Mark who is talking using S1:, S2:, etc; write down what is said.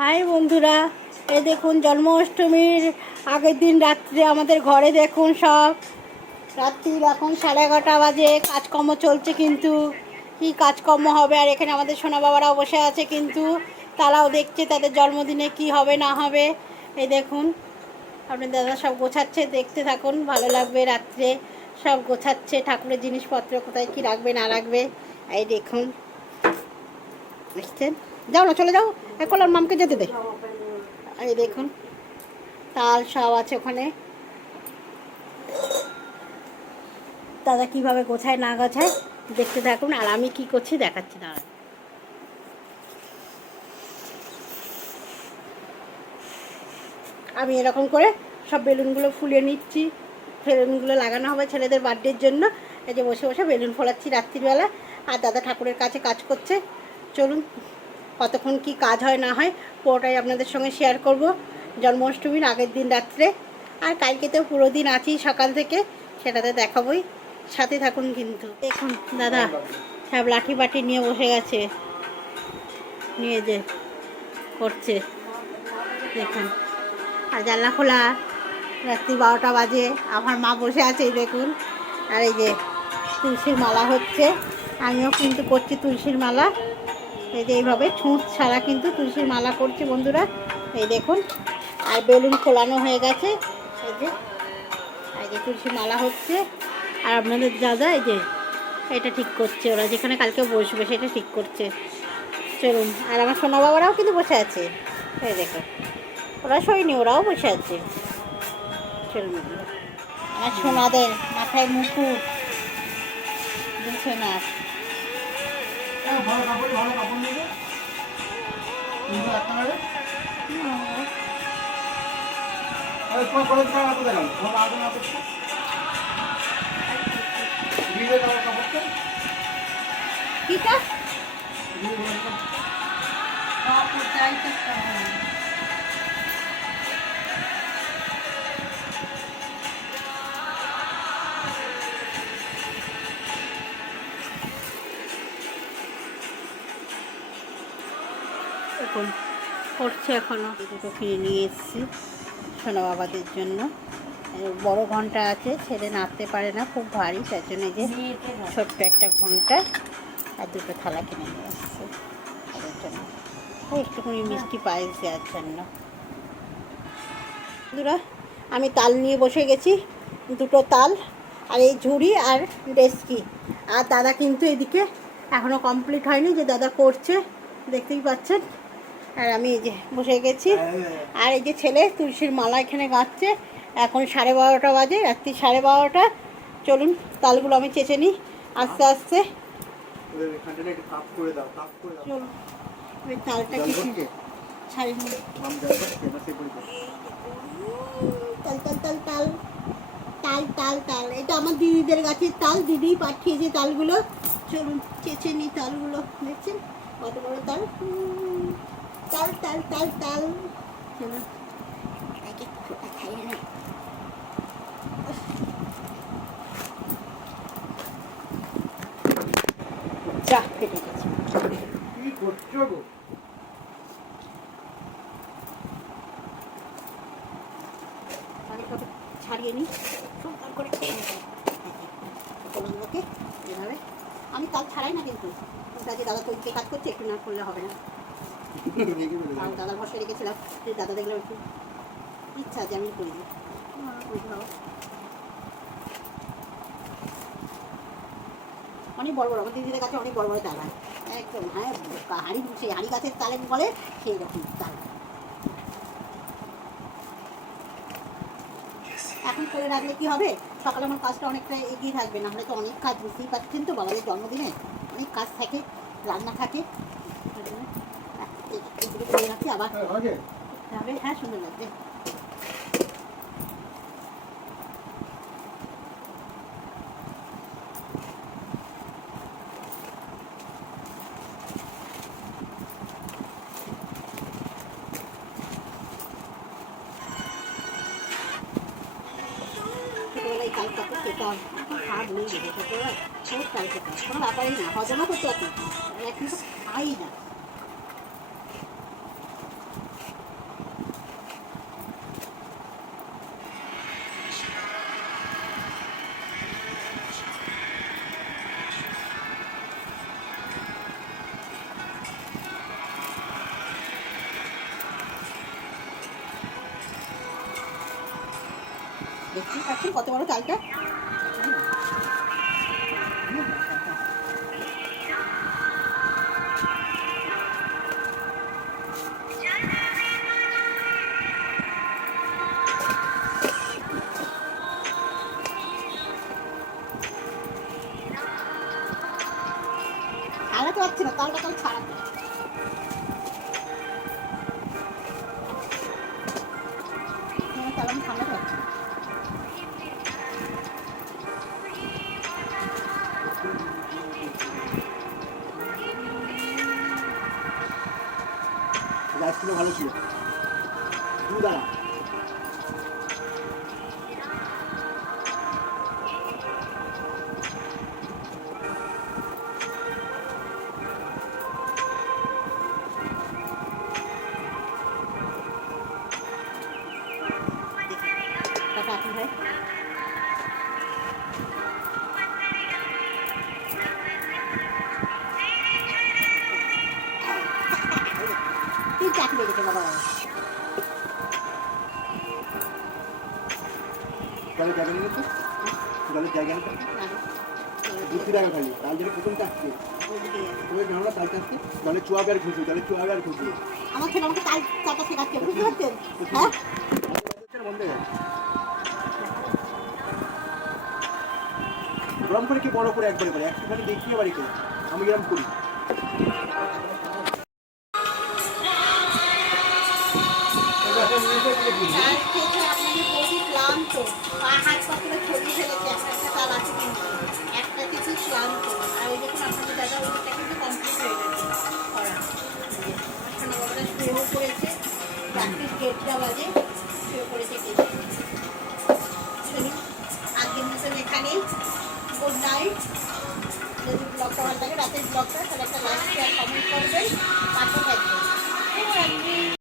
S1: High বন্ধুরা এ দেখুন জন্মাষ্টমীর আগের দিন রাত্রে আমাদের ঘরে দেখুন সব। রাত্রির এখন সাড়ে এগারোটা বাজে, কাজকর্ম চলছে কিন্তু। কি কাজকর্ম হবে আর এখানে আমাদের সোনা বাবারাও বসে আছে কিন্তু। তারাও দেখছে তাদের জন্মদিনে কি হবে, না হবে। এই দেখুন, আপনার দাদা সব গোছাচ্ছে, দেখতে থাকুন, ভালো লাগবে রাত্রে। সব গোছাচ্ছে, ঠাকুরের জিনিসপত্র কোথায়, কি রাখবে, না রাখবে। এই দেখুন। দেখছেন যাও না, চলে যাও। আর মামকে যেতে দে। এই দেখুন, তাল সব আছে ওখানে। দাদা কীভাবে গোছায়, না গোছায়, দেখতে থাকুন। আর আমি কি করছি, দেখাচ্ছি দাঁড়া আমি এরকম করে সব বেলুনগুলো ফুলিয়ে নিচ্ছি। বেলুনগুলো লাগানো হবে ছেলেদের বার্থডের জন্য। এই যে বসে বসে বেলুন ফোলাচ্ছি রাত্রিবেলা। আর দাদা ঠাকুরের কাছে কাজ করছে। চলুন, কতক্ষণ কি কাজ হয় না হয় পুরোটাই আপনাদের সঙ্গে শেয়ার করব। জন্মাষ্টমীর আগের দিন রাত্রে, আর কালকে তো পুরো দিন আছি সকাল থেকে, সেটাতে দেখাবই। সাথে থাকুন কিন্তু। দেখুন, দাদা, সব লাঠি বাটি নিয়ে বসে গেছে। নিয়ে যে করছে। দেখুন, আর জানলা খোলা। রাত্রি বারোটা বাজে, আমার মা বসে আছে, দেখুন। আর এই যে তুলসীর মালা হচ্ছে, আমিও কিন্তু করছি তুলসীর মালা। এই যে এইভাবে ছুঁচ ছাড়া কিন্তু তুলসীর মালা করছি বন্ধুরা। এই দেখুন, আর বেলুন খোলানো হয়ে গেছে। এই যে এই যে তুলসী মালা হচ্ছে। আর আপনাদের দাদা, এই যে, এটা ঠিক করছে ওরা, যেখানে কালকে বসবে সেটা ঠিক করছে। চলুন, আর আমার সোনা বাবারাও কিন্তু বসে আছে। এই দেখো ওরা শোয়নি, ওরাও বসে আছে। চলুন। আমার সোনাদের মাথায় মুকুট বুঝছে না
S2: ভালো কাপড় ভালো কাপড় নেবে। একটা নেবে। আরে, তোমার কলেজ কার হাতে দেখান তোমার হাতে না করছ ভিজে কালার কাপড়টা?
S1: ঠিক
S2: ভিজে
S1: এখন করছে এখনও দুটো কিনে নিয়ে এসেছি সোনা বাবাদের জন্য। বড় ঘণ্টা আছে, ছেলে নাড়তে পারে না, খুব ভারী, তার জন্য যে ছোট্ট একটা ঘণ্টা আর দুটো থালা কিনে নিয়ে এসেছি তাদের জন্য। একটুখানি মিষ্টি পায়েস দেওয়ার জন্য। বন্ধুরা, আমি তাল নিয়ে বসে গেছি, দুটো তাল আর এই ঝুড়ি আর ডেস্কি। আর দাদা কিন্তু এদিকে এখনও কমপ্লিট হয়নি, যে দাদা করছে, দেখতেই পাচ্ছেন। আর আমি এই যে বসে গেছি। আর এই যে ছেলে তুলসীর মালা এখানে গাচ্ছে এখন সাড়ে বারোটা বাজে রাত্রি সাড়ে বারোটা। চলুন তালগুলো আমি চেঁচে নিই। আস্তে আস্তে। তালটা কিছু ছাড়ি তাল তাল তাল তাল তাল তাল তাল। এটা আমার দিদিদের গাছের তাল দিদি পাঠিয়েছে তালগুলো। চলুন চেঁচে নিই তালগুলো। দেখছেন? কত বড় তাল? উম, তাল তাল তাল তাল চলুন এটাকে ফোটা খাইয়ে নিই যা ফেটে গেছে।
S2: কি করছ গো?
S1: ছাড়িয়ে নিই সুন্দর করে খেয়ে নেব। এভাবে। আমি তাল ছাড়াই না কিন্তু। দাদা তৈরিতে কাজ করছে একটু না করলে হবে না।
S2: ফেলে
S1: দাদার ভরসা রেখেছিলাম। দাদা দেখলে একটু ইচ্ছা আছে, আমি করে। অনেক বড় বড়, আমার দিদিদের কাছে অনেক বড় বড় তাল। হয় একদম হ্যাঁ হাড়ি, সেই হাড়ি গাছের তালে বলে সেই রকম তাল। এখন করে রাখলে কি হবে? সকালে আমার কাজটা অনেকটা এগিয়ে থাকবে না হলে তো অনেক কাজ বুঝতেই পারছেন তো বাবাদের জন্মদিনে। অনেক কাজ থাকে, রান্না থাকে। রাখছি আবার হ্যাঁ সুন্দর লাগবে হাত নেই ব্যাপারই না হজমও করতে পারতাম। এখন খাই না পাচ্ছেন কত বড় চালটা ছাড়াতে পারছি না তালটা তাল ছাড়াতে
S2: 好的谢谢不
S1: 知道了。嗯好的好
S2: জলের জায়গা নিয়ে তো? জলের জায়গা নিতে দুধ টাকা খালি। তার জন্য প্রথম চাচ্ছে ওই জানো তাল চাচ্ছে
S1: আমার ছেলে আমাকে তাই চাটা শেখাচ্ছে বুঝতে পারছেন? হ্যাঁ?
S2: বন্ধ হয়ে গরম করে কি বড় করে একবারে করে একটুখানি দেখিয়ে বাড়ি করে আমি এরকম করি।
S1: খেতে আপনাকে প্রচুর ক্লান্ত পা হাত পা পুরো ছড়িয়ে ফেলেছে একটা একটা চাল আছে কিন্তু একটা কিছু ক্লান্ত আর ওই দেখুন আপনাদের দাদা ওইটা কিন্তু কমপ্লিট হয়ে গেছে করা সোনা বাবারা শুয়েও পড়েছে রাত্রির দেড়টা বাজে শুয়ে পড়েছে কে চলুন মতন এখানেই গুড নাইট যদি ব্লগটা ভালো লাগে রাতের ব্লগটা তাহলে একটা লাইক শেয়ার কমেন্ট করবেন পাশে থাকবেন